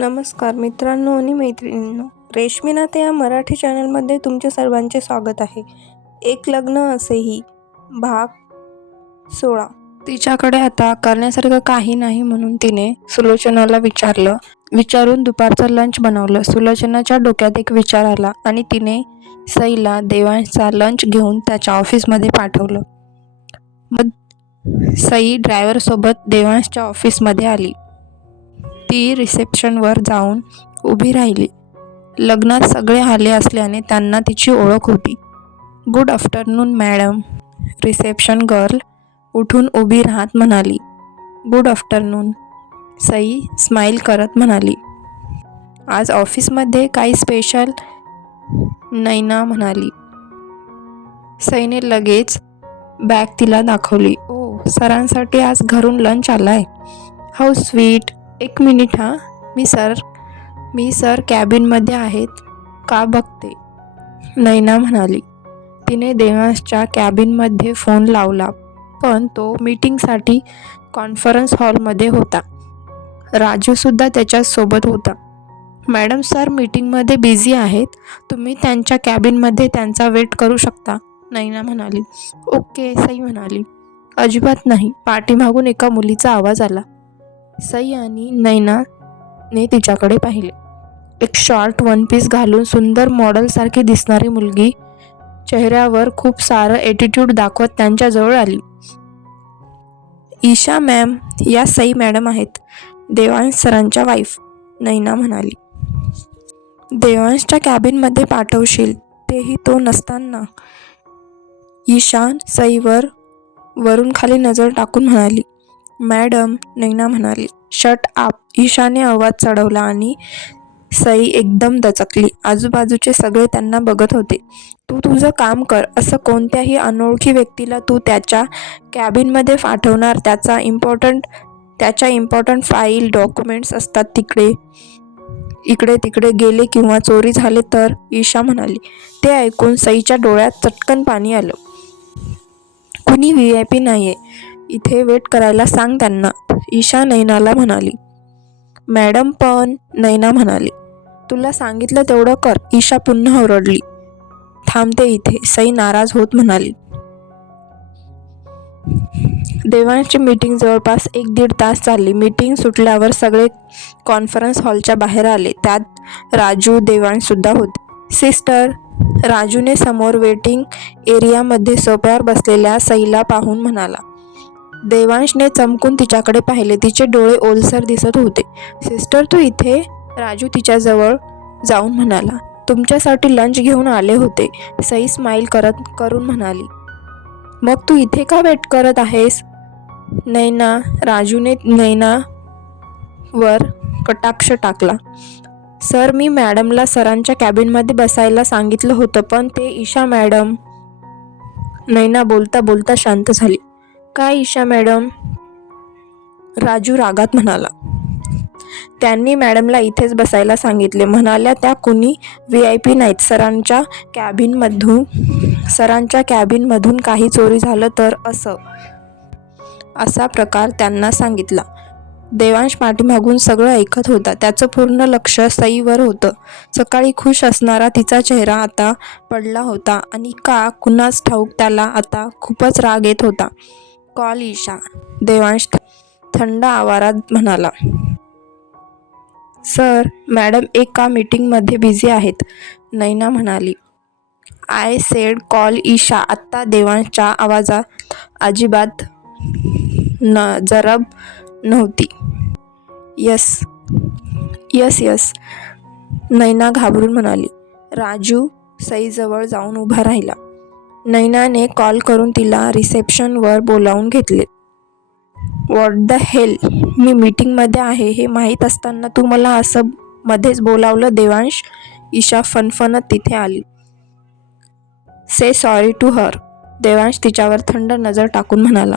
नमस्कार मित्रांनो आणि मैत्रिणींनो, रेशमी नाते या मराठी चॅनलमध्ये तुमचे सर्वांचे स्वागत आहे. एक लग्न असेही भाग 16. तिच्याकडे आता करण्यासारखं काही नाही म्हणून तिने सुलोचनाला विचारून दुपारचं लंच बनवलं. सुलोचनाच्या डोक्यात एक विचार आला आणि तिने सईला देवांशचा लंच घेऊन त्याच्या ऑफिसमध्ये पाठवलं. मग सई ड्रायव्हरसोबत देवांशच्या ऑफिसमध्ये आली. ती रिसेप्शनवर जाऊन उभी राहिली. लग्नात सगळे आले असल्याने त्यांना तिची ओळख होती. Good afternoon madam. Reception girl उठून उभी राहत म्हणाली. Good afternoon. सई स्माईल करत म्हणाली. आज ऑफिसमध्ये काही स्पेशल? नैना म्हणाली. सईने लगेच बॅग तिला दाखवली. ओ, सरांसाठी आज घरून लंच आलाय. How sweet. एक मिनिट हां, मी सर कॅबिनमध्ये आहेत का बघते. नैना म्हणाली. तिने देवांशच्या कॅबिनमध्ये फोन लावला, पण तो मीटिंगसाठी कॉन्फरन्स हॉलमध्ये होता. राजूसुद्धा त्याच्यासोबत होता. मॅडम, सर मीटिंगमध्ये बिझी आहेत. तुम्ही त्यांच्या कॅबिनमध्ये त्यांचा वेट करू शकता. नैना म्हणाली. ओके, सई म्हणाली. अजिबात नाही. पाठीमागून एका मुलीचा आवाज आला. सई आणि नैनाने तिच्याकडे पाहिले. एक शॉर्ट वन पीस घालून सुंदर मॉडेलसारखी दिसणारी मुलगी चेहऱ्यावर खूप सारं ॲटिट्यूड दाखवत त्यांच्याजवळ आली. ईशा मॅम, या सई मॅडम आहेत, देवांश सरांच्या वाईफ. नैना म्हणाली. देवांशच्या कॅबिनमध्ये पाठवशील, तेही तो नसताना. ईशा सईवर वरून खाली नजर टाकून म्हणाली. मॅडम. नैना म्हणाली. शट आप. ईशाने आवाज चढवला आणि सई एकदम दचकली. आजूबाजूचे सगळे त्यांना बघत होते. तू तुझं काम कर. असं कोणत्याही अनोळखी व्यक्तीला तू त्याच्या कॅबिनमध्ये पाठवणार? त्याच्या इम्पॉर्टंट फाईल, डॉक्युमेंट्स असतात. इकडे तिकडे गेले किंवा चोरी झाले तर? ईशा म्हणाली. ते ऐकून सईच्या डोळ्यात चटकन पाणी आलं. कुणी VIP नाहीये इथे, वेट करायला सांग त्यांना. ईशा नैनाला म्हणाली. मॅडम पण. नैना म्हणाली. तुला सांगितलं तेवढं कर. ईशा पुन्हा ओरडली. थांबते इथे, सई नाराज होत म्हणाली. देवांशची मीटिंग जवळपास 1-1.5 तास चालली. मीटिंग सुटल्यावर सगळे कॉन्फरन्स हॉलच्या बाहेर आले. त्यात राजू, देवांश सुद्धा होते. सिस्टर. राजूने समोर वेटिंग एरियामध्ये सोफ्यावर बसलेल्या सईला पाहून म्हणाला. देवांशने चमकून तिच्याकडे पाहिले. तिचे डोळे ओलसर दिसत होते. सिस्टर, तू इथे? राजू तिच्याजवळ जाऊन म्हणाला. तुमच्यासाठी लंच घेऊन आले होते. सई स्माईल करून म्हणाली. मग तू इथे का वेट करत आहेस? नैना. राजूने नैनावर कटाक्ष टाकला. सर, मी मॅडमला सरांच्या कॅबिनमध्ये बसायला सांगितलं होतं, पण ते ईशा मॅडम. नैना बोलता बोलता शांत झाली. काय ईशा मॅडम? राजू रागात म्हणाला. त्यांनी मॅडमला इथेच बसायला सांगितले. म्हणाल्या त्या कुणी VIP नाहीत. सरांच्या कॅबिनमधून काही चोरी झालं तर असा प्रकार त्यांना सांगितला. देवांश पाठीमागून सगळं ऐकत होता. त्याचं पूर्ण लक्ष सईवर होतं. सकाळी खुश असणारा तिचा चेहरा आता पडला होता आणि का कुणास ठाऊक त्याला आता खूपच राग येत होता. कॉल ईशा. देवांश थंड आवाजात म्हणाला. सर, मॅडम एका मीटिंगमध्ये बिझी आहेत. नैना म्हणाली. I said call Isha. आत्ता देवांशच्या आवाजात अजिबात जरब नव्हती. यस. नैना घाबरून म्हणाली. राजू सईजवळ जाऊन उभा राहिला. नैनाने कॉल करून तिला रिसेप्शनवर बोलावून घेतले. What the hell? मी मीटिंगमध्ये आहे हे माहीत असताना तू मला असं मध्येच बोलावलं? देवांश. ईशा फणफणत तिथे आली. से सॉरी टू हर. देवांश तिच्यावर थंड नजर टाकून म्हणाला.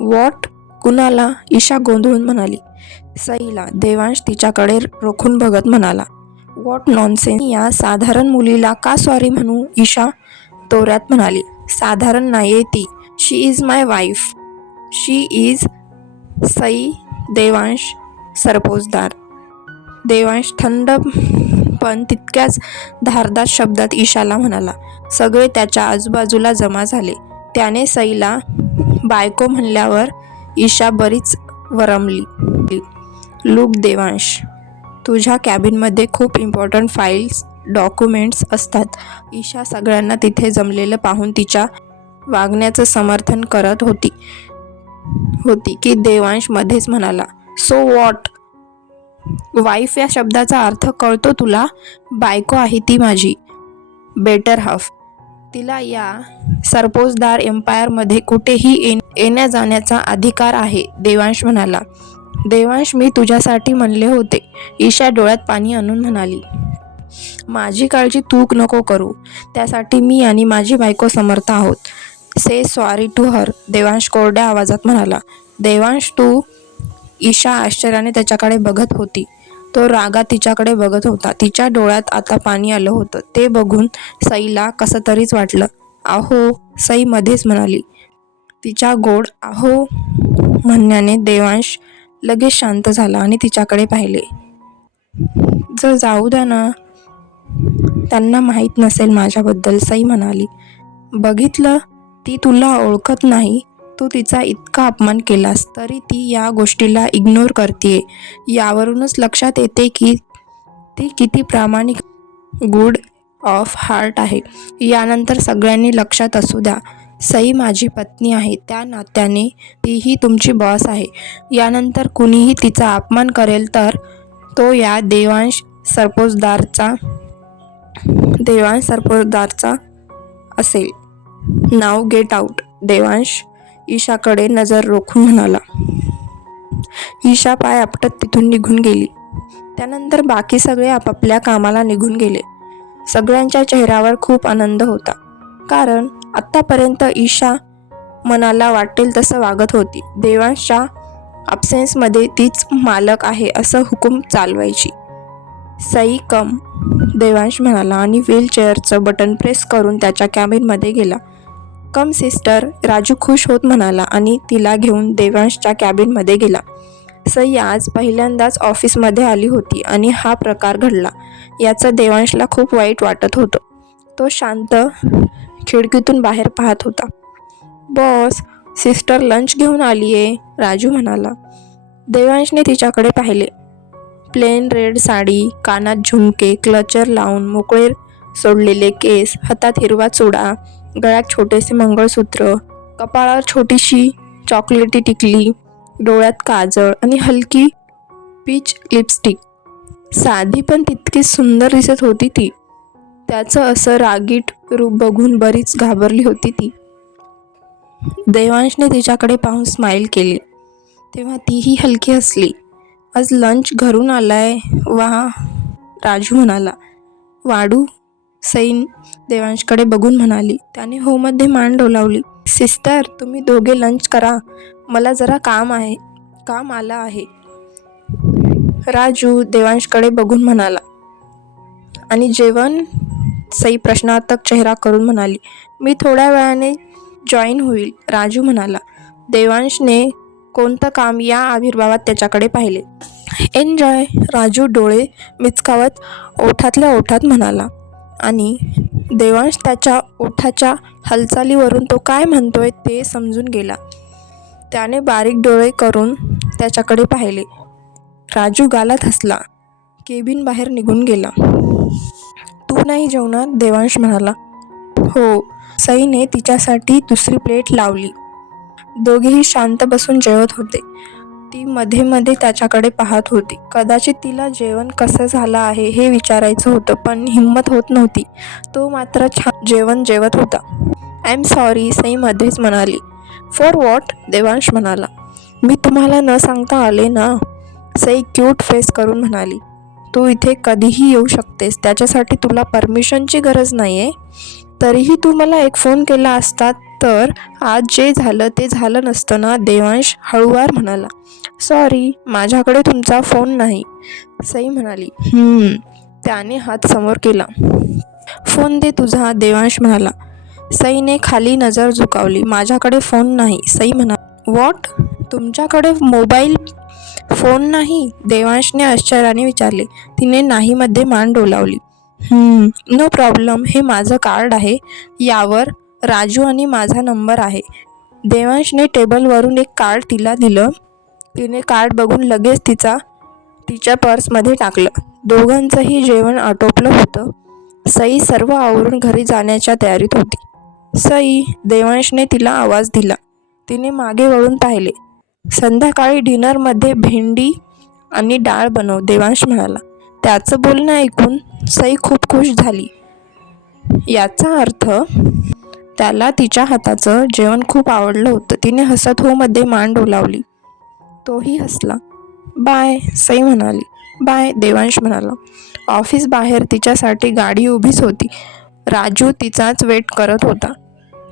व्हॉट? कुणाला? ईशा गोंधळून म्हणाली. सईला. देवांश तिच्याकडे रोखून बघत म्हणाला. What nonsense? या साधारण मुलीला का सॉरी म्हणू? ईशा तोऱ्यात म्हणाली. साधारण नाहीये ती. She is my wife. She is. Sai. Devansh Sarpojdar. Devansh थंड पण तितक्याच धारदार शब्दात ईशाला म्हणाला. सगळे त्याच्या आजूबाजूला जमा झाले. त्याने सईला बायको म्हणल्यावर ईशा बरीच वरमली. लूक देवांश, तुझ्या कॅबिनमध्ये खूप इम्पॉर्टंट फाईल्स डॉक्युमेंट्स असतात. ईशा सगळ्यांना तिथे जमलेलं पाहून तिच्या वागण्याचं समर्थन करत होती की देवांश मध्येच म्हणाला, सो वॉट? वाईफ या शब्दाचा अर्थ कळतो तुला? बायको आहे ती माझी, बेटर हाफ. तिला या सरपोजदार एम्पायरमध्ये कुठेही येण्या जाण्याचा अधिकार आहे, देवांश म्हणाला. देवांश, मी तुझ्यासाठी म्हणले होते, ईशा डोळ्यात पाणी आणून म्हणाली. माझी काळजी तू नको करू, त्यासाठी मी आणि माझी बायको समर्थ आहोत. से सॉरी टू हर, देवांश कोरड्या आवाजात म्हणाला. देवांश तू? ईशा आश्चर्याने त्याच्याकडे बघत होती. तो रागात तिच्याकडे बघत होता. तिच्या डोळ्यात आता पाणी आलं होतं. ते बघून सईला कसं तरीच वाटलं. आहो, सई मध्येच म्हणाली. तिच्या गोड आहो म्हणण्याने देवांश लगेच शांत झाला आणि तिच्याकडे पाहिले. जाऊ द्या ना, त्यांना माहीत नसेल माझ्याबद्दल, सई म्हणाली. बघितलं, ती तुला ओळखत नाही. तू तिचा इतका अपमान केलास तरी ती या गोष्टीला इग्नोर करतेय. यावरूनच लक्षात येते की ती किती प्रामाणिक, गुड ऑफ हार्ट आहे. यानंतर सगळ्यांनी लक्षात असू द्या, सई माझी पत्नी आहे, त्या नात्याने तीही तुमची बॉस आहे. यानंतर कुणीही तिचा अपमान करेल तर तो या देवांश सरपोजदारचा असेल. नाव गेट आउट, देवांश ईशाकडे नजर रोखून म्हणाला. ईशा पाय आपटत तिथून निघून गेली. त्यानंतर बाकी सगळे आपापल्या कामाला निघून गेले. सगळ्यांच्या चेहऱ्यावर खूप आनंद होता, कारण आत्तापर्यंत ईशा मनाला वाटेल तसं वागत होती. देवांशच्या अब्सेन्समध्ये तीच मालक आहे असं हुकूम चालवायची. सई कम, देवांश म्हणाला आणि व्हीलचेअरचं बटन प्रेस करून त्याच्या कॅबिनमध्ये गेला. कम सिस्टर, राजू खुश होत म्हणाला आणि तिला घेऊन देवांशच्या कॅबिनमध्ये गेला. सई आज पहिल्यांदाच ऑफिसमध्ये आली होती आणि हा प्रकार घडला याचं देवांशला खूप वाईट वाटत होतं. तो शांत खिडकीतून बाहेर पाहत होता. बॉस, सिस्टर लंच घेऊन आलीये, राजू म्हणाला. देवांशने तिच्याकडे पाहिले. प्लेन रेड साडी, कानात झुमके, क्लचर लावून मोकळे सोडलेले केस, हातात हिरवा चुडा, गळ्यात छोटेसे मंगळसूत्र, कपाळावर छोटीशी चॉकलेटी टिकली, डोळ्यात काजळ आणि हलकी पीच लिपस्टिक. साधी पण तितकी सुंदर दिसत होती ती. त्याचं असं रागीट रूप बघून बरीच घाबरली होती ती. देवांशने तिच्याकडे पाहून स्माईल केली तेव्हा तीही हलकी हसली. आज लंच घरून आलाय, वा, राजू म्हणाला. वाढू, सईन देवांशकडे बघून म्हणाली. त्याने हो मध्ये मान डोलावली. सिस्टर, तुम्ही दोघे लंच करा, मला जरा काम आलं आहे, राजू देवांशकडे बघून म्हणाला. आणि जेवण? सई प्रश्नार्थक चेहरा करून म्हणाली. मी थोड्या वेळाने जॉईन होईल, राजू म्हणाला. देवांशने कोणतं काम या आविर्भावात त्याच्याकडे पाहिले. एन्जॉय, राजू डोळे मिचकावत ओठातल्या ओठात म्हणाला. आणि देवांश त्याच्या ओठाच्या हालचालीवरून तो काय म्हणतोय ते समजून गेला. त्याने बारीक डोळे करून त्याच्याकडे पाहिले. राजू गालात हसला. केबिन बाहेर निघून गेला. तू नाही जेवणार, देवांश म्हणाला. हो, सईने तिच्यासाठी दुसरी प्लेट लावली. दोघेही शांत बसून जेवत होते. ती मध्ये मध्ये त्याच्याकडे पाहत होती. कदाचित तिला जेवण कसं झालं आहे हे विचारायचं होतं, पण हिंमत होत नव्हती. तो मात्र छान जेवण जेवत होता. आय एम सॉरी, सई मध्येच म्हणाली. फॉर वॉट, देवांश म्हणाला. मी तुम्हाला न सांगता आले ना, सई क्यूट फेस करून म्हणाली. तू इथे कधीही येऊ शकतेस, त्याच्यासाठी तुला परमिशनची गरज नाही आहे. तरीही तू मला एक फोन केला असता तर आज जे झालं ते झालं नसतं ना, देवांश हळूवार म्हणाला. सॉरी, माझ्याकडे तुमचा फोन नाही, सई म्हणाली. त्याने हात समोर केला. फोन दे तुझा, देवांश म्हणाला. सईने खाली नजर झुकावली. माझ्याकडे फोन नाही, सई म्हणाली. व्हॉट? तुमच्याकडे मोबाईल फोन नाही? देवांशने आश्चर्याने विचारले. तिने नाहीमध्ये मान डोलावली. नो प्रॉब्लेम, हे माझं कार्ड आहे. यावर राजू आणि माझा नंबर आहे. देवांशने टेबलवरून एक कार्ड तिला दिलं. तिने कार्ड बघून लगेच तिच्या पर्समध्ये टाकलं. दोघांचंही जेवण आटोपलं होतं. सई सर्व आवरून घरी जाण्याच्या तयारीत होती. सई, देवांशने तिला आवाज दिला. तिने मागे वळून पाहिले. संध्याकाळी डिनरमध्ये भेंडी आणि डाळ बनव, देवांश म्हणाला. त्याचं बोलणं ऐकून सई खूप खुश झाली. याचा अर्थ त्याला तिच्या हाताचं जेवण खूप आवडलं होतं. तिने हसत हो मध्ये मान डोलावली. तोही हसला. बाय, सई म्हणाली. बाय, देवांश म्हणाला. ऑफिस बाहेर तिच्यासाठी गाडी उभीच होती. राजू तिचाच वेट करत होता.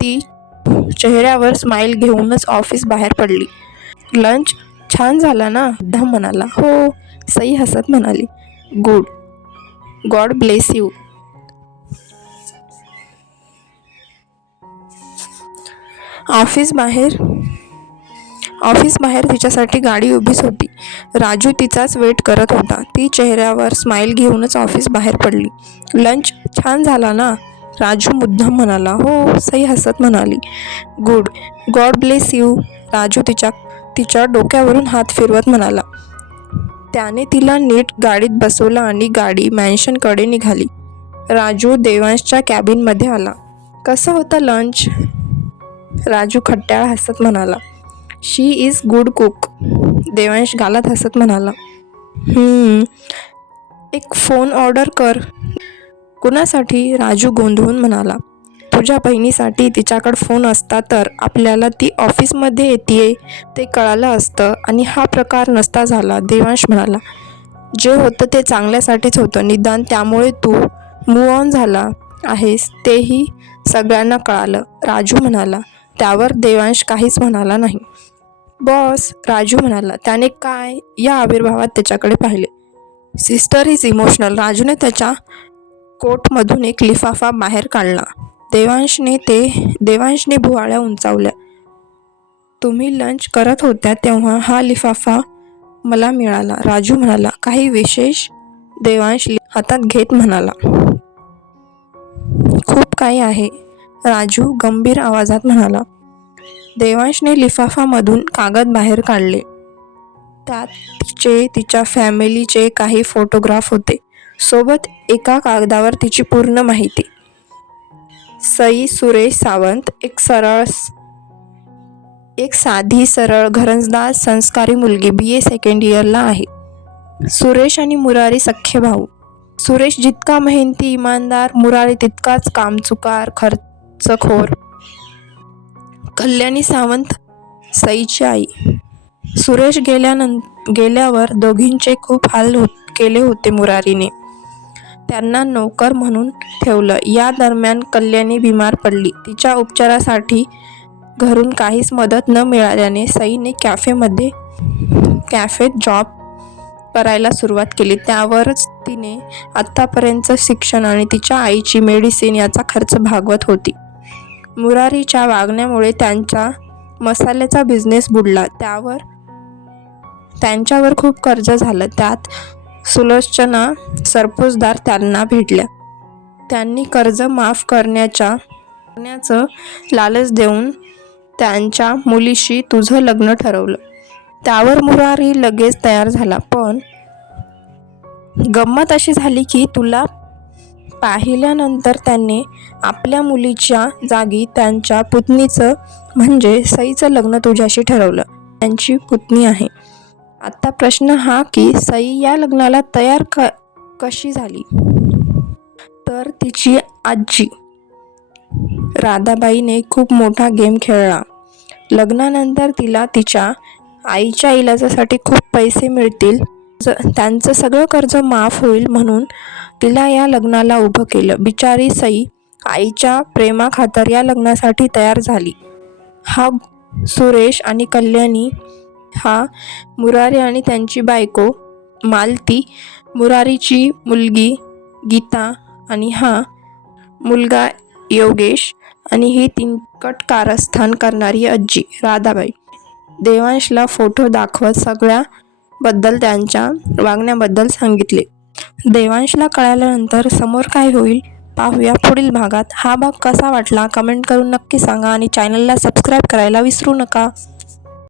ती चेहऱ्यावर स्माईल घेऊनच ऑफिस बाहेर पडली. लंच छान झाला ना? धम म्हणाला. हो, सई हसत म्हणाली. Good, God bless you. Office बाहेर तिच्यासाठी गाडी उभीच होती. राजू तिचाच वेट करत होता. ती चेहऱ्यावर स्माईल घेऊनच ऑफिस बाहेर पडली. लंच छान झाला ना? राजू मुद्दाम म्हणाला. हो, सई हसत म्हणाली. Good, God bless you. Raju तिच्या डोक्यावरून हात फिरवत म्हणाला. त्याने तिला नीट गाडीत बसवलं आणि गाडी मॅन्शनकडे निघाली. राजू देवांशच्या कॅबिनमध्ये आला. कसं होतं लंच? राजू खट्याळ हसत म्हणाला. शी इज गुड कुक. देवांश गालात हसत म्हणाला. एक फोन ऑर्डर कर. कुणासाठी? राजू गोंधळून म्हणाला. तुझ्या बहिणीसाठी. तिच्याकडे फोन असता तर आपल्याला ती ऑफिसमध्ये येतेय ते कळालं असतं आणि हा प्रकार नसता झाला, देवांश म्हणाला. जे होतं ते चांगल्यासाठीच होतं. निदान त्यामुळे तू मूव्ह ऑन झाला आहेस तेही सगळ्यांना कळालं, राजू म्हणाला. त्यावर देवांश काहीच म्हणाला नाही. बॉस, राजू म्हणाला. त्याने काय या आविर्भावात त्याच्याकडे पाहिले. Sister is emotional. राजूने त्याच्या कोटमधून एक लिफाफा बाहेर काढला. देवांशने भुवाळ्या उंचावल्या. तुम्ही लंच करत होत्या तेव्हा हा लिफाफा मला मिळाला, राजू म्हणाला. काही विशेष? देवांश हातात घेत म्हणाला. खूप काही आहे, राजू गंभीर आवाजात म्हणाला. देवांशने लिफाफामधून कागद बाहेर काढले. त्यात तिच्या फॅमिलीचे काही फोटोग्राफ होते. सोबत एका कागदावर तिची पूर्ण माहिती. सई सुरेश सावंत, एक साधी सरळ घरंदाज संस्कारी मुलगी, BA सेकंड इयरला आहे. सुरेश आणि मुरारी सख्खे भाऊ. सुरेश जितका मेहनती इमानदार, मुरारी तितकाच कामचुकार खर्चखोर. कल्याणी सावंत, सईची आई. सुरेश गेल्यावर दोघींचे खूप हाल केले होते मुरारीने. त्यांना नोकर म्हणून ठेवलं. या दरम्यान कल्याणी बिमार पडली. तिच्या उपचारासाठी घरून काहीच मदत न मिळाल्याने सईने कॅफेत जॉब करायला सुरुवात केली. त्यावरच तिने आत्तापर्यंतचं शिक्षण आणि तिच्या आईची मेडिसिन याचा खर्च भागवत होती. मुरारीच्या वागण्यामुळे त्यांचा मसाल्याचा बिझनेस बुडला. त्यांच्यावर खूप कर्ज झालं. त्यात सुलोचना सरपोतदार त्यांना भेटल्या. त्यांनी कर्ज माफ करण्याचं लालच देऊन त्यांच्या मुलीशी तुझं लग्न ठरवलं. त्यावर मुरारी लगेच तयार झाला. पण गंमत अशी झाली की तुला पाहिल्यानंतर त्याने आपल्या मुलीच्या जागी त्यांच्या पुतणीचं म्हणजे सईचं लग्न तुझ्याशी ठरवलं. त्यांची पुतणी आहे. आता प्रश्न हा की सई या लग्नाला तयार कशी झाली? तर तिची आजी राधाबाईने खूप मोठा गेम खेळला. लग्नानंतर तिला तिच्या आईच्या इलाजासाठी खूप पैसे मिळतील, त्यांचं सगळं कर्ज माफ होईल म्हणून तिला या लग्नाला उभं केलं. बिचारी सई आईच्या प्रेमाखातर या लग्नासाठी तयार झाली. हा सुरेश आणि कल्याणी, हा मुरारी आणि त्यांची बायको मालती, मुरारीची मुलगी गीता आणि हा मुलगा योगेश आणि ही तिनकट कारस्थान करणारी आजी राधाबाई. देवांशला फोटो दाखवत सगळ्या बद्दल त्यांच्या वागण्याबद्दल सांगितले. देवांशला कळाल्यानंतर समोर काय होईल पाहूया पुढील भागात. हा भाग कसा वाटला कमेंट करून नक्की सांगा आणि चॅनलला सबस्क्राईब करायला विसरू नका.